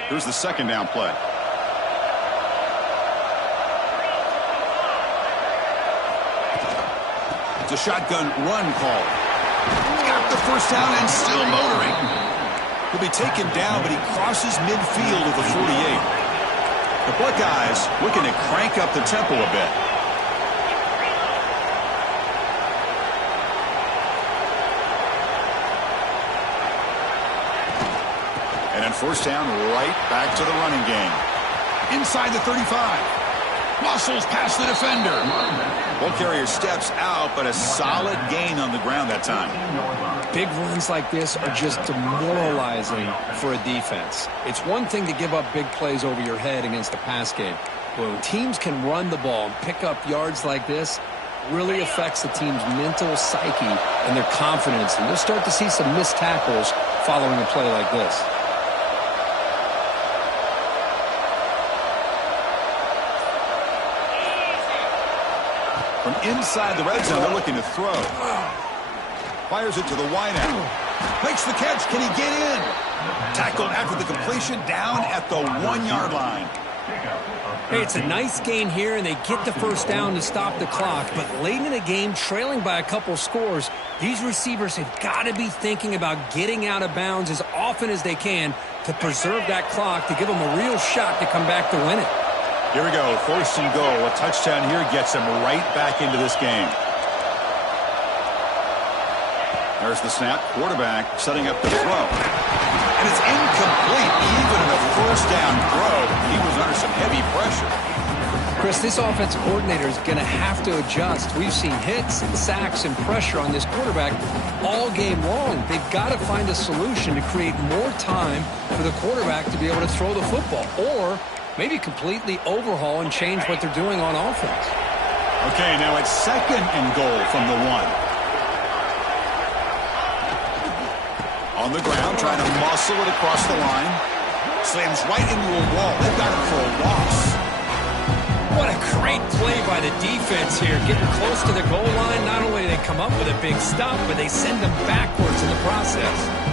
Here's the 2nd down play. It's a shotgun run call. Got the first down and still motoring. He'll be taken down, but he crosses midfield at the 48. The Buckeyes looking to crank up the tempo a bit. And then first down, right back to the running game. Inside the 35. Muscles past the defender. Ball carrier steps out, but a solid gain on the ground that time. Big runs like this are just demoralizing for a defense. It's one thing to give up big plays over your head against the pass game. But when teams can run the ball and pick up yards like this, really affects the team's mental psyche and their confidence. And you'll start to see some missed tackles following a play like this. From inside the red zone, they're looking to throw. Fires it to the wide end. Makes the catch. Can he get in? Tackled after the completion down at the 1-yard line. Hey, it's a nice gain here, and they get the first down to stop the clock. But late in the game, trailing by a couple scores, these receivers have got to be thinking about getting out of bounds as often as they can to preserve that clock, to give them a real shot to come back to win it. Here we go, 1st and goal. A touchdown here gets them right back into this game. There's the snap. Quarterback setting up the throw. And it's incomplete. Even in a first down throw, he was under some heavy pressure. Chris, this offensive coordinator is going to have to adjust. We've seen hits and sacks and pressure on this quarterback all game long. They've got to find a solution to create more time for the quarterback to be able to throw the football, or maybe completely overhaul and change what they're doing on offense. Okay, now it's 2nd and goal from the 1. On the ground, trying to muscle it across the line. Slams right into a wall. They've got him for a loss. What a great play by the defense here. Getting close to the goal line, not only do they come up with a big stop, but they send them backwards in the process.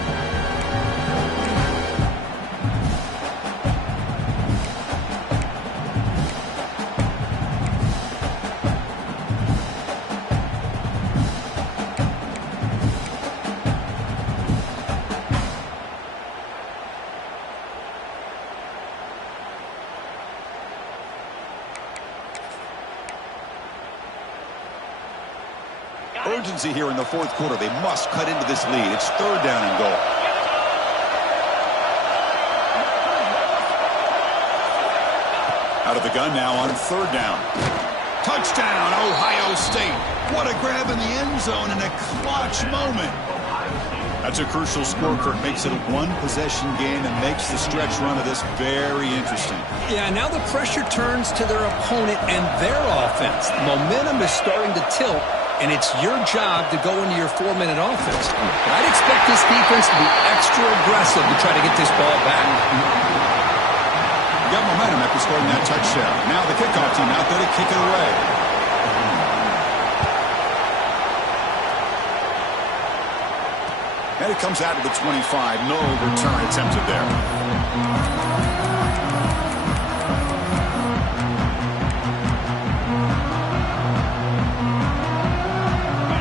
urgency here in the fourth quarter. They must cut into this lead. It's third down and goal. Out of the gun now on third down. Touchdown, Ohio State. What a grab in the end zone in a clutch moment. That's a crucial score, Kirk. Makes it a one-possession game and makes the stretch run of this very interesting. Yeah, now the pressure turns to their opponent and their offense. The momentum is starting to tilt, and it's your job to go into your 4-minute offense. But I'd expect this defense to be extra aggressive to try to get this ball back. Got momentum after scoring that touchdown. Now the kickoff team out there to kick it away. And it comes out to the 25. No return attempted there.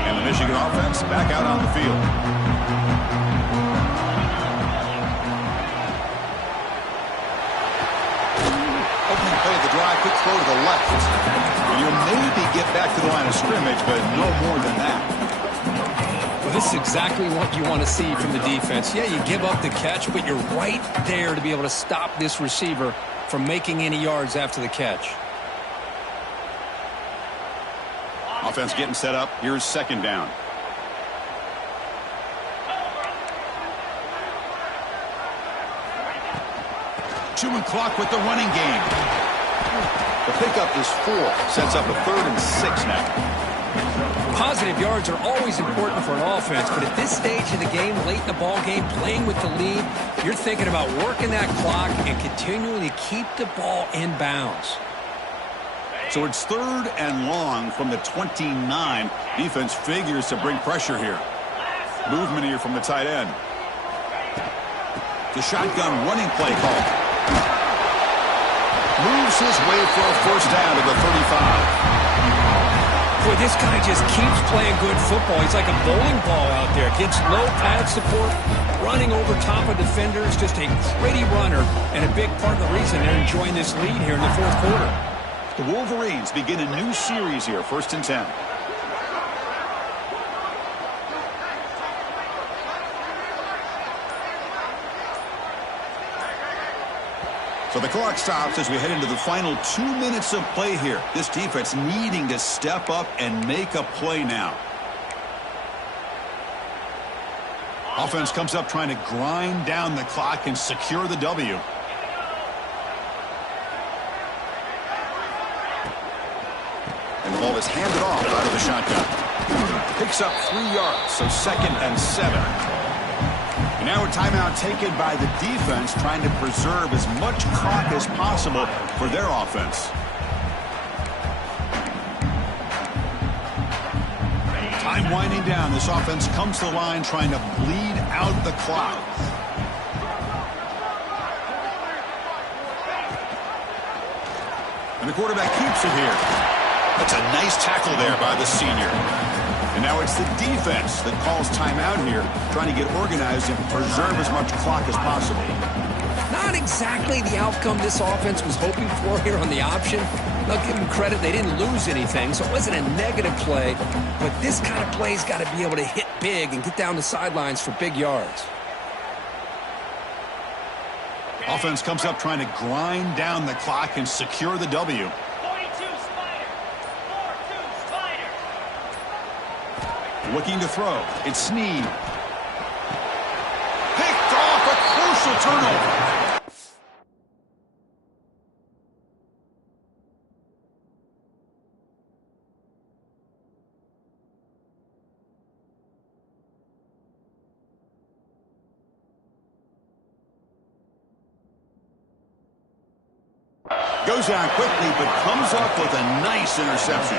And the Michigan offense back out on the field. Opening play of the drive, quick throw to the left. And you'll maybe get back to the line of scrimmage, but no more than that. Well, this is exactly what you want to see from the defense. Yeah, you give up the catch, but you're right there to be able to stop this receiver from making any yards after the catch. Offense getting set up. Here's second down. Chewing clock with the running game. The pickup is 4. Sets up a 3rd and 6 now. Positive yards are always important for an offense, but at this stage of the game, late in the ball game, playing with the lead, you're thinking about working that clock and continuing to keep the ball in bounds. So it's 3rd and long from the 29. Defense figures to bring pressure here. Movement here from the tight end. The shotgun running play call. Moves his way for a first down to the 35. Boy, this guy just keeps playing good football. He's like a bowling ball out there. Gets low pad support, running over top of defenders. Just a gritty runner, and a big part of the reason they're enjoying this lead here in the fourth quarter. The Wolverines begin a new series here, 1st and 10. So the clock stops as we head into the final 2 minutes of play here. This defense needing to step up and make a play now. Offense comes up trying to grind down the clock and secure the W. And the ball is handed off out of the shotgun. Picks up 3 yards, so 2nd and 7. And now a timeout taken by the defense, trying to preserve as much clock as possible for their offense. Time winding down. This offense comes to the line trying to bleed out the clock. And the quarterback keeps it here. That's a nice tackle there by the senior. And now it's the defense that calls timeout here, trying to get organized and preserve as much clock as possible. Not exactly the outcome this offense was hoping for here on the option. I'll give them credit, they didn't lose anything, so it wasn't a negative play. But this kind of play's got to be able to hit big and get down the sidelines for big yards. Offense comes up trying to grind down the clock and secure the W. Looking to throw. It's Snead. Picked off, a crucial turnover. Goes down quickly, but comes up with a nice interception.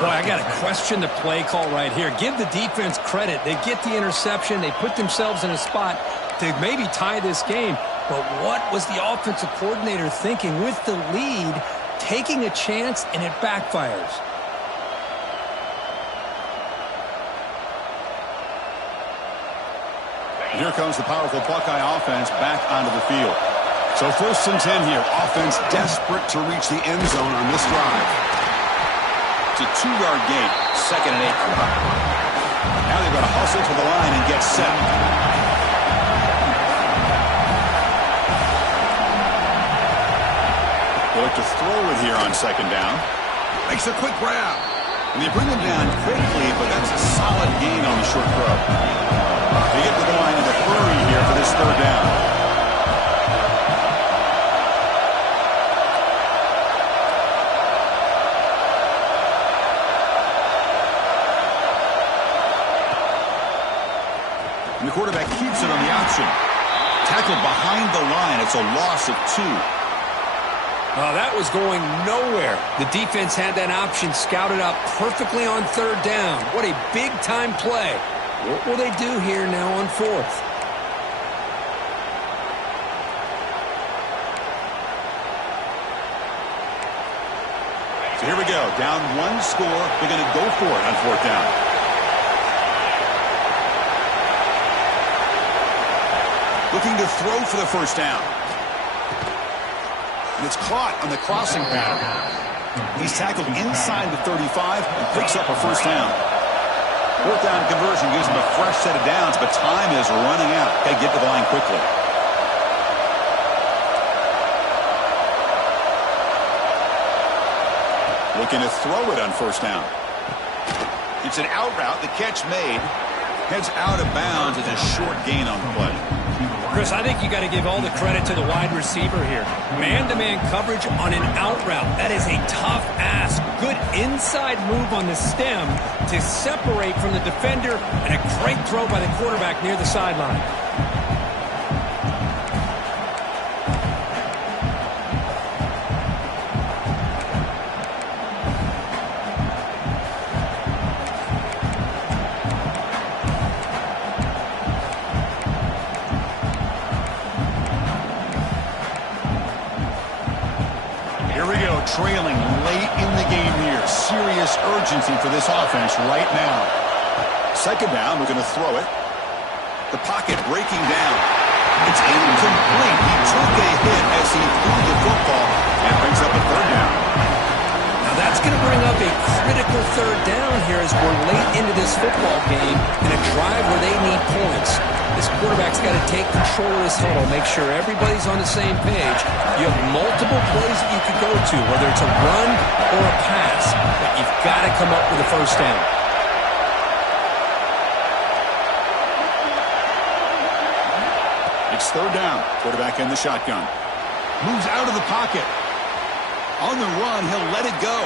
Boy, I got to question the play call right here. Give the defense credit. They get the interception. They put themselves in a spot to maybe tie this game. But what was the offensive coordinator thinking with the lead, taking a chance, and it backfires? Here comes the powerful Buckeye offense back onto the field. So 1st and 10 here. Offense desperate to reach the end zone on this drive. It's a 2-yard gain. 2nd and 8. They're going to hustle to the line and get set. They look to throw it here on second down. Makes a quick grab. And they bring him down quickly, but that's a solid gain on the short throw. They get to the line in a hurry here for this third down. And the quarterback keeps it on the option. Tackled behind the line. It's a loss of 2. Oh, that was going nowhere. The defense had that option scouted up perfectly on third down. What a big-time play. What will they do here now on fourth? So here we go. Down 1 score. They're going to go for it on fourth down. Looking to throw for the first down. And it's caught on the crossing pattern. He's tackled inside the 35 and picks up a first down. Fourth down conversion gives him a fresh set of downs, but time is running out. Got to get to the line quickly. Looking to throw it on first down. It's an out route. The catch made. Heads out of bounds. It's a short gain on the play. Chris, I think you got to give all the credit to the wide receiver here. Man-to-man coverage on an out route. That is a tough ask. Good inside move on the stem to separate from the defender, and a great throw by the quarterback near the sideline. Trailing late in the game here. Serious urgency for this offense right now. Second down, we're going to throw it. The pocket breaking down. It's incomplete. He took a hit as he threw the football and brings up a third down. Now that's going to bring up a critical third down here as we're late into this football game in a drive where they need points. This quarterback's got to take control of this huddle, make sure everybody's on the same page. You have multiple plays that you could go to, whether it's a run or a pass, but you've got to come up with a first down. It's third down. Quarterback in the shotgun. Moves out of the pocket. On the run, he'll let it go.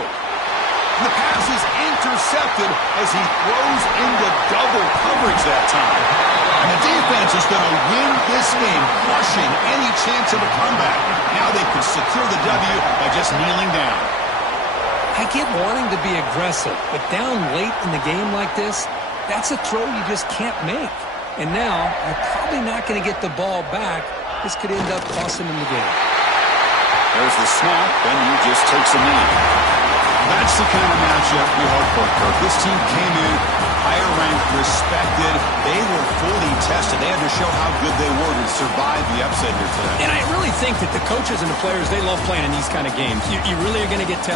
The pass is intercepted as he throws into double coverage that time. And the defense is going to win this game, crushing any chance of a comeback. Now they can secure the W by just kneeling down. I get wanting to be aggressive, but down late in the game like this, that's a throw you just can't make. And now, they're probably not going to get the ball back. This could end up costing them the game. There's the snap, and he just takes a knee. That's the kind of matchup we hope for, Kirk. This team came in higher ranked, respected. They were fully tested. They had to show how good they were to survive the upset here today. And I really think that the coaches and the players, they love playing in these kind of games. You really are going to get tested.